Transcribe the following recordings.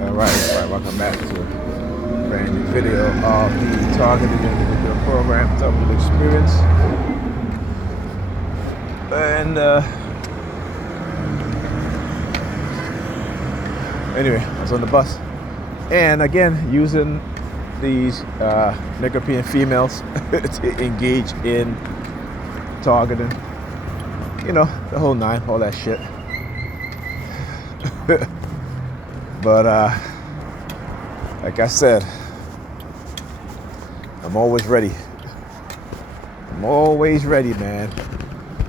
Alright, welcome back to a brand new video of the Targeted Individual Program Double Experience. And anyway, I was on the bus. And again, using these Nicaraguan females to engage in targeting. You know, the whole nine, all that shit. But like I said, I'm always ready. I'm always ready, man.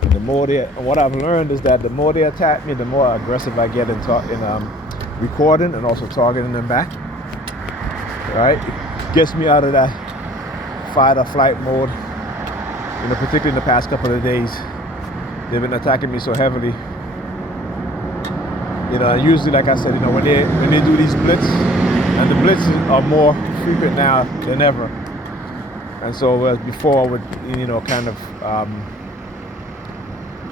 And the more what I've learned is that the more they attack me, the more aggressive I get in recording and also targeting them back. Right? It gets me out of that fight or flight mode. You know, particularly in the past couple of days, they've been attacking me so heavily. You know, usually, like I said, you know, when they do these blitz, and the blitzes are more frequent now than ever. And so before I would, you know, kind of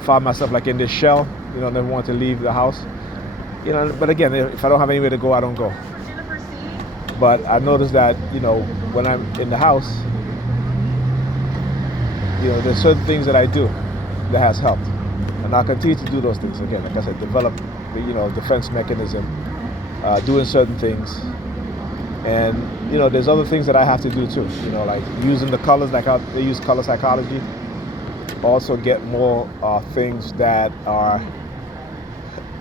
find myself like in this shell, you know, never want to leave the house. You know, but again, if I don't have anywhere to go, I don't go. But I noticed that, you know, when I'm in the house, you know, there's certain things that I do that has helped. And I'll continue to do those things. Again, like I said, develop, you know, defense mechanism, doing certain things. And, you know, there's other things that I have to do too. You know, like using the colors, like how they use color psychology. Also get more things that are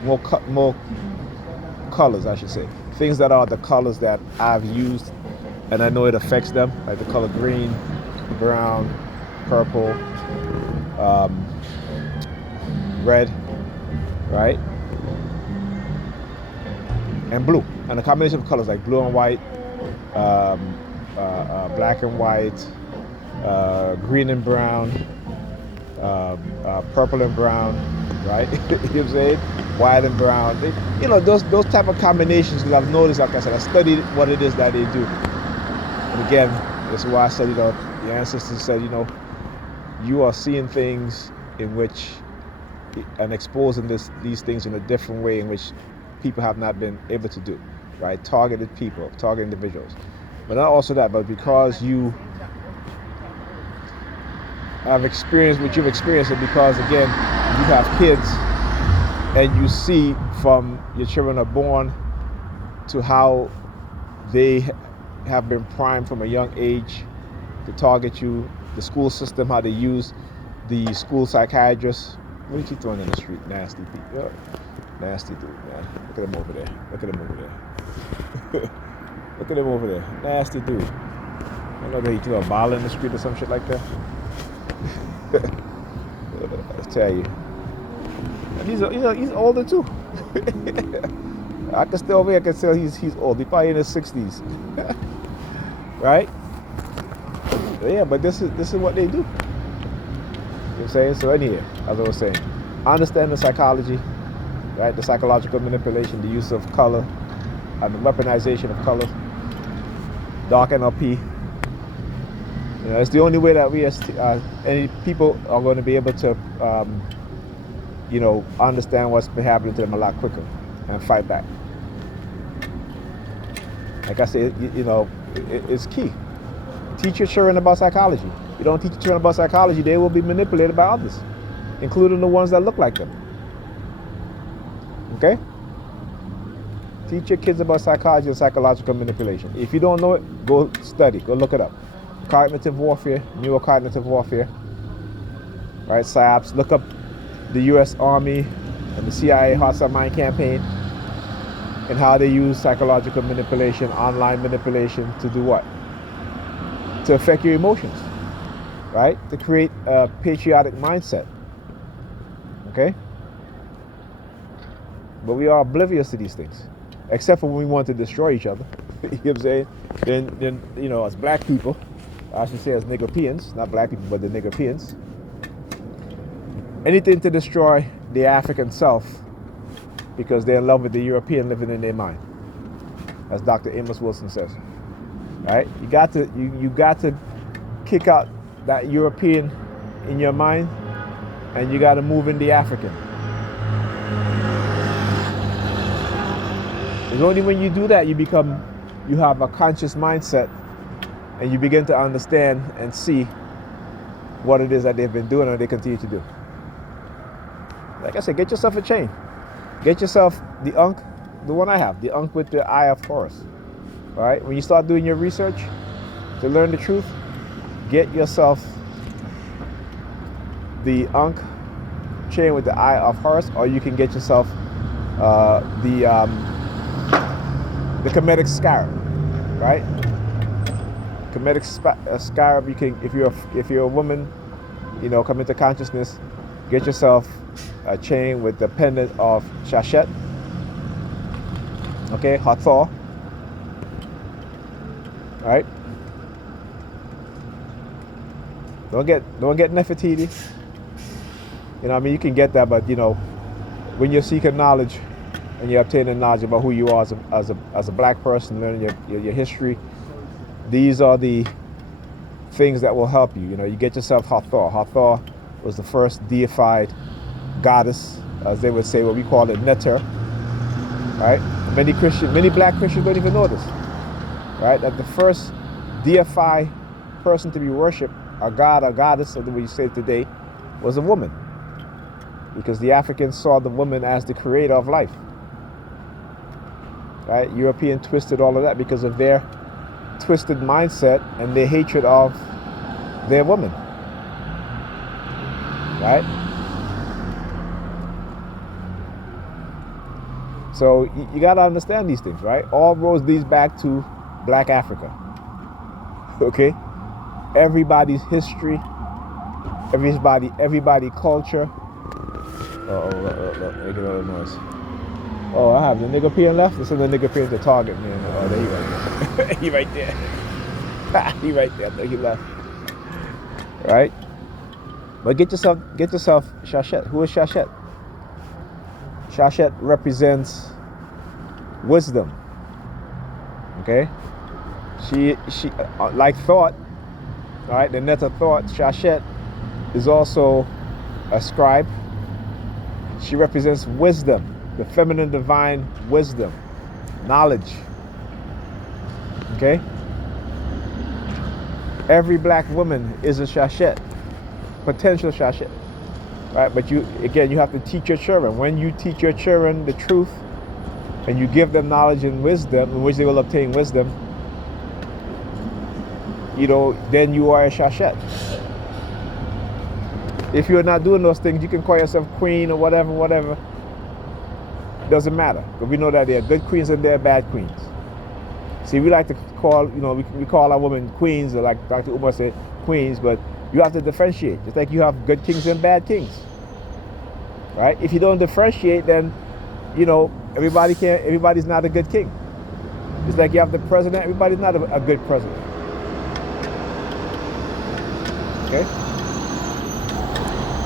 more colors, I should say. Things that are the colors that I've used and I know it affects them, like the color green, brown, purple, red, right? And blue. And a combination of colors like blue and white, black and white, green and brown, purple and brown, right? You know what I'm saying? White and brown. You know, those type of combinations, because I've noticed, like I said, I studied what it is that they do. And again, that's why I said, you know, the ancestors said, you know, you are seeing things in which, and exposing these things in a different way in which people have not been able to do, right? Targeted people, targeted individuals. But not also that, but because you have experienced what you've experienced, and because, again, you have kids, and you see from your children are born to how they have been primed from a young age to target you, the school system, how they use the school psychiatrists. What are you keep throwing in the street? Nasty people. Nasty dude, man. Look at him over there. Look at him over there. Look at him over there. Nasty dude. I don't know that he threw a bottle in the street or some shit like that. I tell you. And he's older too. I can still over here, I can tell he's old. He's probably in his 60s. Right? Yeah, but this is what they do. You know what I'm saying? So anyway, as I was saying, understand the psychology, right? The psychological manipulation, the use of color, and the weaponization of color, dark NLP. You know, it's the only way that we as any people are going to be able to, you know, understand what's been happening to them a lot quicker and fight back. Like I said, you know, it's key. Teach your children about psychology. If you don't teach your children about psychology, they will be manipulated by others, including the ones that look like them. Okay? Teach your kids about psychology and psychological manipulation. If you don't know it, go study, go look it up. Cognitive warfare, neurocognitive warfare, right? psyops. Look up the U.S. Army and the CIA Hearts and Mind campaign and how they use psychological manipulation, online manipulation to do what? To affect your emotions, right? To create a patriotic mindset, okay? But we are oblivious to these things, except for when we want to destroy each other. You know what I'm saying? Then you know, as black people, I should say as Nicaraguans, not black people, but the Nicaraguans, anything to destroy the African self because they're in love with the European living in their mind, as Dr. Amos Wilson says. Right? You got to kick out that European in your mind, and you got to move in the African. You It's only when you do that you have a conscious mindset, and you begin to understand and see what it is that they've been doing and they continue to do. Like I said, get yourself a chain. Get yourself the Ankh, the one I have, the Ankh with the Eye of Horus. All right? When you start doing your research to learn the truth, get yourself the Ankh chain with the Eye of Horus, or you can get yourself the Kemetic scarab, right? Kemetic scarab. You can, if you're a woman, come into consciousness, get yourself a chain with the pendant of Shashet. Okay, Hathor. All right. Don't get Nefertiti. You can get that, but when you're seeking knowledge and you're obtaining knowledge about who you are as a black person, learning your history, these are the things that will help you. You get yourself Hathor. Hathor was the first deified goddess, as they would say, what we call it, Neter. Right? Many black Christians don't even know this. Right? That the first deified person to be worshipped, a god or goddess, or the way you say it today, was a woman. Because the Africans saw the woman as the creator of life. Right? European twisted all of that because of their twisted mindset and their hatred of their woman. Right? So you got to understand these things, right? All roads leads back to Black Africa. Okay? Everybody's history, everybody culture. Look, making all the noise. Oh, I have the nigga peeing left. This is the nigga peeing to Target, man. Oh, there he right there. He right there. He right there. I think he left. Right? But get yourself Shashet. Who is Shashet? Shashet represents wisdom. Okay? She like thought. All right, the net of thought, Shashet is also a scribe. She represents wisdom, the feminine divine wisdom, knowledge. Okay? Every black woman is a Shashet, potential Shashet. Right? But you have to teach your children. When you teach your children the truth and you give them knowledge and wisdom, in which they will obtain wisdom, then you are a Shashet. If you're not doing those things, you can call yourself queen or whatever. Doesn't matter. But we know that there are good queens and there are bad queens. See, we like to call, we call our women queens, or like Dr. Umar said, queens, but you have to differentiate. Just like you have good kings and bad kings. Right? If you don't differentiate, then, everybody's not a good king. It's like you have the president, everybody's not a good president. Okay?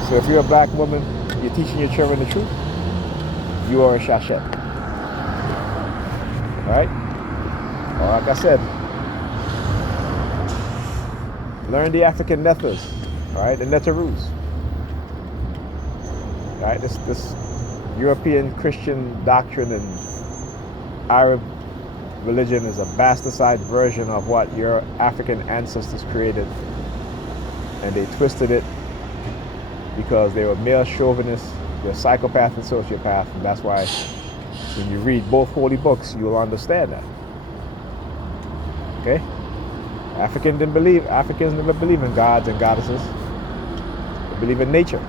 So if you're a black woman, you're teaching your children the truth, you are a Shashet. Alright? Or like I said, learn the African Nethers, alright? The Neterus. Alright? This European Christian doctrine and Arab religion is a bastardized version of what your African ancestors created. And they twisted it because they were male chauvinists, they're psychopath and sociopath, and that's why when you read both holy books, you'll understand that. Okay? Africans never believe in gods and goddesses. They believe in nature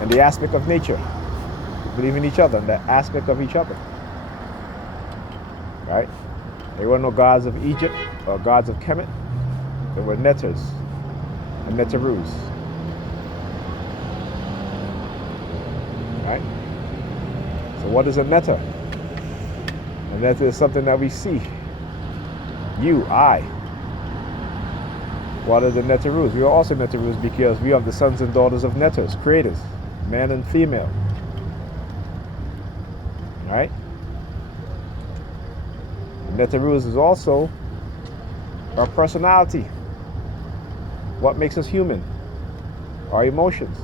and the aspect of nature. They believe in each other and the aspect of each other. Right? There were no gods of Egypt or gods of Kemet. There were Neters and Neterus. Right? So what is a Neter? A Neter is something that we see. You, I. What are the Neterus? We are also Neterus because we are the sons and daughters of Neters, creators, man and female. Right? Neterus is also our personality. What makes us human? Our emotions.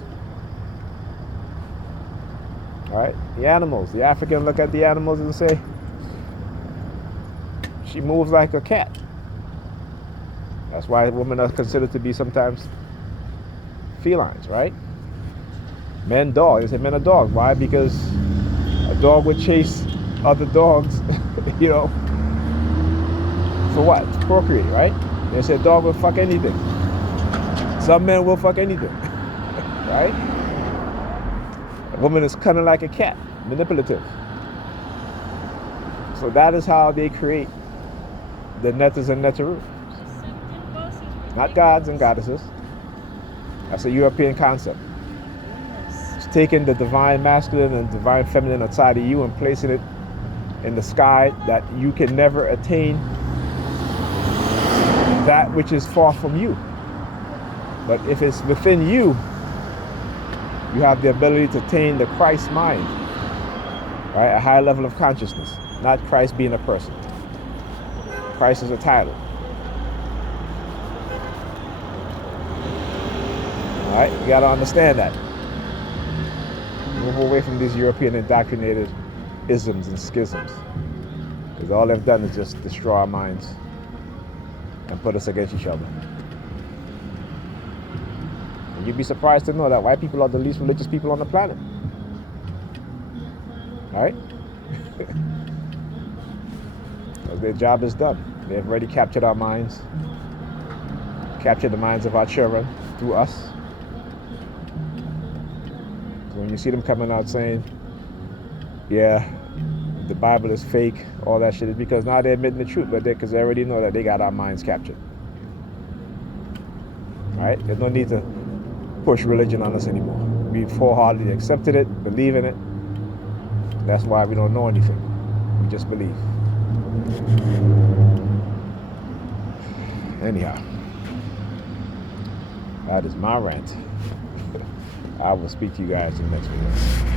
All right? The animals. The African look at the animals and say, She moves like a cat. That's why women are considered to be sometimes felines, right? Men dog. They say men are dogs. Why? Because a dog would chase other dogs, you know, for what? To procreate, right? They say a dog will fuck anything. Some men will fuck anything, right? A woman is kind of like a cat, manipulative. So that is how they create the netters and netteru. Not gods and goddesses. That's a European concept. It's taking the divine masculine and divine feminine outside of you and placing it in the sky that you can never attain that which is far from you. But if it's within you, you have the ability to attain the Christ mind, right? A high level of consciousness, not Christ being a person. Christ is a title. All right, you got to understand that. Move away from these European indoctrinated isms and schisms, because all they've done is just destroy our minds and put us against each other. And you'd be surprised to know that white people are the least religious people on the planet. All right? Because their job is done. They've already captured our minds, captured the minds of our children through us. So when you see them coming out saying, yeah, the Bible is fake, all that shit, is because now they're admitting the truth, but because they already know that they got our minds captured. All right? There's no need to push religion on us anymore. We've wholeheartedly accepted it, believe in it. That's why we don't know anything. We just believe. Anyhow, that is my rant. I will speak to you guys in the next video.